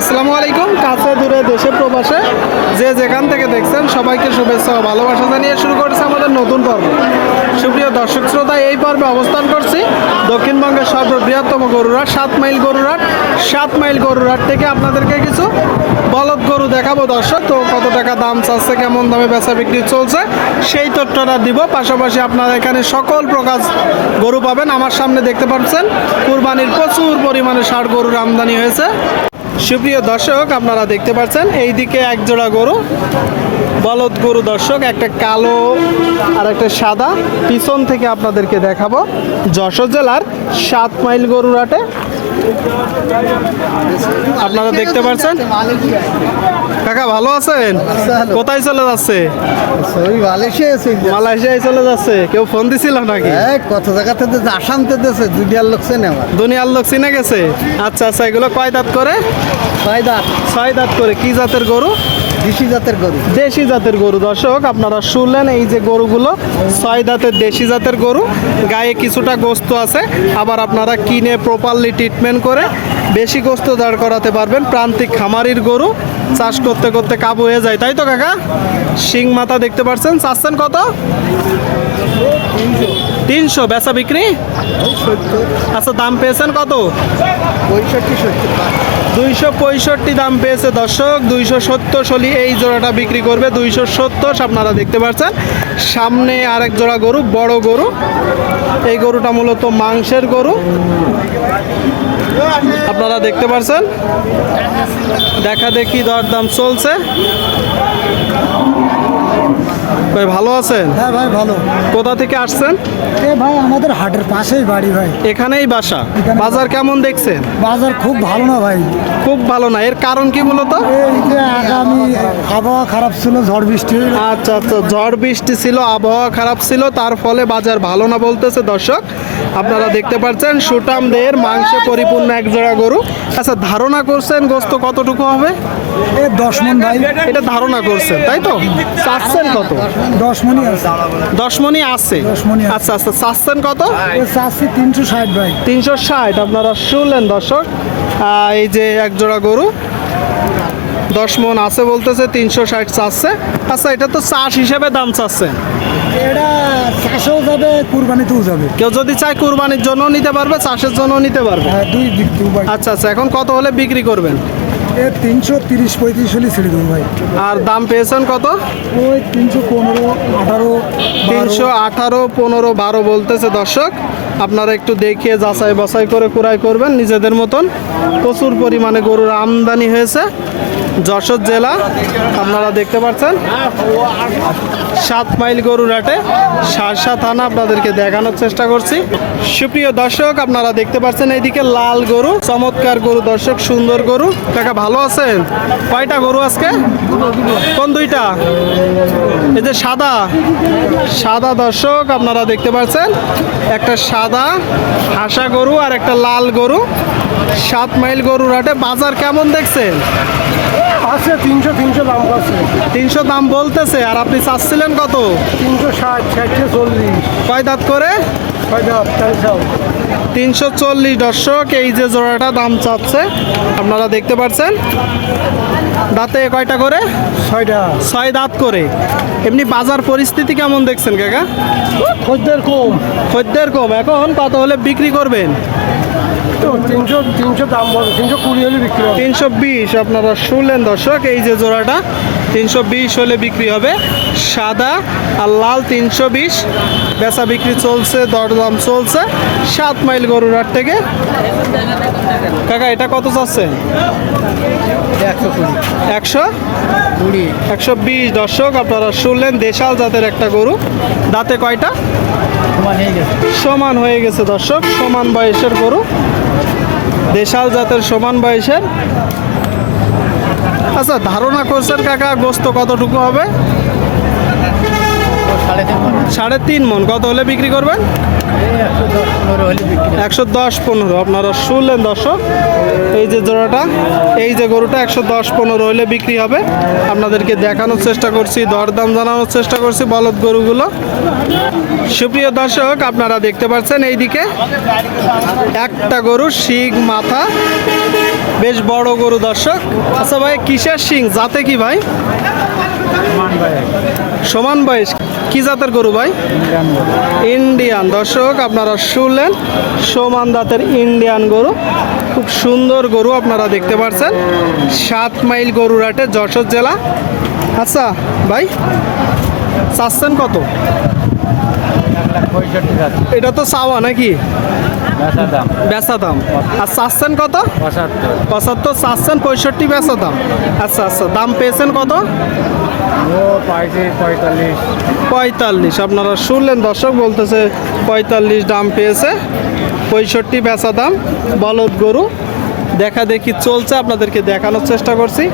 আসসালামু আলাইকুম। কাছে দূরে দেশে প্রবাসে যে যেখান থেকে দেখছেন সবাইকে শুভেচ্ছা ও ভালোবাসা জানিয়ে শুরু করেছে আমাদের নতুন পর্ব। সুপ্রিয় দর্শক শ্রোতা, এই পর্বে অবস্থান করছি দক্ষিণবঙ্গের সর্ববৃহত্তম গরুরাট সাত মাইল গরুরাট সাত মাইল গরুরাট থেকে আপনাদেরকে কিছু বলদ গরু দেখাবো দর্শক। তো কত টাকা দাম চাচ্ছে, কেমন দামে বেচা বিক্রি চলছে, সেই তথ্যটা দিব। পাশাপাশি আপনারা এখানে সকল প্রকার গরু পাবেন। আমার সামনে দেখতে পাচ্ছেন, কুরবানির প্রচুর পরিমাণে ষাট গরুর আমদানি হয়েছে। সুপ্রিয় দর্শক, আপনারা দেখতে পাচ্ছেন এই দিকে এক জোড়া গরু, বলদ গরু দর্শক, একটা কালো আর একটা সাদা। পিছন থেকে আপনাদেরকে দেখাবো, যশোর জেলার সাত মাইল গরুর হাটে আপনারা দেখতে পাচ্ছেন কাকা ভালো আছেন? কোথায় চলে যাচ্ছে? মালয়েশিয়ায় চলে যাচ্ছে? কেউ ফোন দিছিল নাকি? কত জায়গাতে থেকে আসামতে দিয়েছে দুনিয়ার লোক চেনে দুনিয়ার লোক চিনে গেছে? আচ্ছা আচ্ছা এগুলো কয় দাঁত করে? ছয় দাঁত। ছয় দাঁত করে কি জাতের গরু? দেশি জাতের গরু? দেশি জাতের গরু, দর্শক, আপনারা শুনলেন এই যে গরুগুলো, ছয় দাঁতের দেশি জাতের গরু, গায়ে কিছুটা গোস্ত আছে, আবার আপনারা কিনে প্রপারলি ট্রিটমেন্ট করে বেশি গোস্ত দাঁড় করাতে পারবেন, প্রান্তিক খামারির গরু, চাষ করতে করতে কাবু হয়ে যায়, তাই তো কাকা? শিং মাথা দেখতে পাচ্ছেন চাচ্ছেন কত? তিনশো বেচা বিক্রি? আচ্ছা দাম পেয়েছেন কত? দুইশো পঁয়ষট্টি দাম পেয়েছে দর্শক, দুইশো সত্তর সলি এই জোড়াটা বিক্রি করবে, দুইশো সত্তর, আপনারা দেখতে পাচ্ছেন। সামনে আরেক জোড়া গরু, বড় গরু। এই গরুটা মূলত মাংসের গরু। আপনারা দেখতে পাচ্ছেন? দেখা দেখি দরদাম চলছে। ভাই ভালো আছেন? হ্যাঁ ভাই ভালো। কোথা থেকে আসছেন? এ ভাই আমাদের হাটের পাশেই বাড়ি ভাই। এখানেই বাসা? বাজার কেমন দেখছেন? বাজার খুব ভালো না ভাই। খুব ভালো না। এর কারণ কি মূলত? এই যে আগামী আবহাওয়া খারাপ ছিল ঝড় বৃষ্টি। আচ্ছা আচ্ছা ঝড় বৃষ্টি ছিল আবহাওয়া খারাপ ছিল তার ফলে বাজার ভালো না বলতেছে দর্শক। আপনারা দেখতে পাচ্ছেন সুটাম দেহের মাংসে পরিপূর্ণ এক জোড়া গরু। আচ্ছা ধারণা করছেন গোস্ত কতটুকু হবে? এ দশ মন ভাই। এটা ধারণা করছেন তাই তো? চাচ্ছেন কত? দশ আছে। দশ মনি। আচ্ছা আচ্ছা চাচ্ছেন কত? চাচ্ছি তিনশো ষাট ভাই। তিনশো ষাট আপনারা শুনলেন দর্শক। এই যে এক জোড়া গরু। দশ মন আছে বলতেছে তিনশো ষাট চাচ্ছে। আচ্ছা এটা তো চাষ হিসেবে দাম চাচ্ছেন এটা চাষেও যাবে কুরবানিতেও যাবে। কেউ যদি চায় কুরবানির জন্য নিতে পারবে চাষের জন্য নিতে পারবে। হ্যাঁ দুই দিক আচ্ছা আচ্ছা এখন কত হলে বিক্রি করবেন? এ তিনশো তিরিশ পঁয়ত্রিশ হলে ছেড়ে দেবো ভাই। আর দাম পেয়েছেন কত? ওই তিনশো পনেরো আঠারো তিনশো আঠারো পনেরো বারো বলতেছে দর্শক। আপনারা একটু দেখিয়ে যাচাই বাছাই করে কুড়াই করবেন নিজেদের মতন। প্রচুর পরিমাণে গরুর আমদানি হয়েছে। যশোর জেলা, আপনারা দেখতে পাচ্ছেন। সাত মাইল গরুর হাটে সারসা থানা আপনাদেরকে দেখানোর চেষ্টা করছি। সুপ্রিয় দর্শক, আপনারা দেখতে পাচ্ছেন এইদিকে লাল গরু, চমৎকার গরু দর্শক, সুন্দর গরু। কাকা, ভালো আছেন? কয়টা গরু আজকে? কোন দুইটা? এই যে সাদা। সাদা দর্শক, আপনারা দেখতে পাচ্ছেন, একটা সাদা হাসা গরু আর একটা লাল গরু। সাত মাইল গরুর হাটে বাজার কেমন দেখছেন? আছে তিনশো তিনশো দাম আছে তিনশো দাম বলতেছে আর আপনি চাচ্ছিলেন কত? তিনশো ষাট ষাটশো চল্লিশ। কয় দাঁত করে? ছয়টা চারশো। তিনশো চল্লিশ দর্শক এই যে জোড়াটা দাম চাচ্ছে আপনারা দেখতে পাচ্ছেন। দাঁতে কয়টা করে? ছয়টা। ছয় দাঁত করে। এমনি বাজার পরিস্থিতি কেমন দেখছেন কাকা? খদ্দের কম। খদ্দের কম। এখন কত হলে বিক্রি করবেন? তিনশো তিনশো দাম বল তিনশো কুড়ি হলে বিক্রি হবে। তিনশো বিশ আপনারা শুনলেন দর্শক এই যে জোড়াটা তিনশো বিশ হলে বিক্রি হবে। সাদা আর লাল তিনশো বিশ বেচা বিক্রি চলছে দরদাম চলছে। সাত মাইল গরুর হাট থেকে। কাকা এটা কত চাচ্ছেন একশো? কুড়ি। একশো বিশ দর্শক আপনারা শুনলেন দেশাল জাতের একটা গরু। দাঁতে কয়টা? সমান হয়ে গেছে। সমান হয়ে গেছে দর্শক সমান বয়সের গরু। দেশাল জাতের সমান বয়সের? আচ্ছা ধারণা করছেন কাকা গোস্ত কতটুকু হবে? সাড়ে তিন মন। কত হলে বিক্রি করবেন? একশো দশ পনেরো। আপনারা শুনলেন দর্শক, এই যে জোড়াটা, এই যে গরুটা একশো দশ পনেরো হলে বিক্রি হবে। আপনাদেরকে দেখানোর চেষ্টা করছি, দরদাম জানানোর চেষ্টা করছি বলদ গরুগুলো। সুপ্রিয় দর্শক, আপনারা দেখতে পাচ্ছেন এইদিকে একটা গরু শিং মাথা, বেশ বড় গরু দর্শক। আচ্ছা ভাই, কিসের শিং? জাতে কি ভাই? সমান বয়স কি জাতের গরু ভাই? ইন্ডিয়ান দর্শক আপনারা শুনলেন সমান দাঁতের ইন্ডিয়ান গরু। খুব সুন্দর গরু আপনারা দেখতে পাচ্ছেন সাত মাইল গরুরাটে যশোর জেলা। আচ্ছা ভাই চাচ্ছেন কত? পঁয়ষট্টি এটা তো সাওয়া নাকি? বেচা দাম আর চাচ্ছেন কত? পঁচাত্তর। পঁচাত্তর চাচ্ছেন পঁয়ষট্টি বেচা দাম আচ্ছা আচ্ছা দাম পেয়েছেন কত? পঁয়তাল্লিশ। আপনারা শুনলেন দর্শক বলতেছে পঁয়তাল্লিশ দাম পেয়েছে পঁয়ষট্টি বেচা দাম বলদ গরু। দেখা দেখি চলছে আপনাদেরকে দেখানোর চেষ্টা করছি।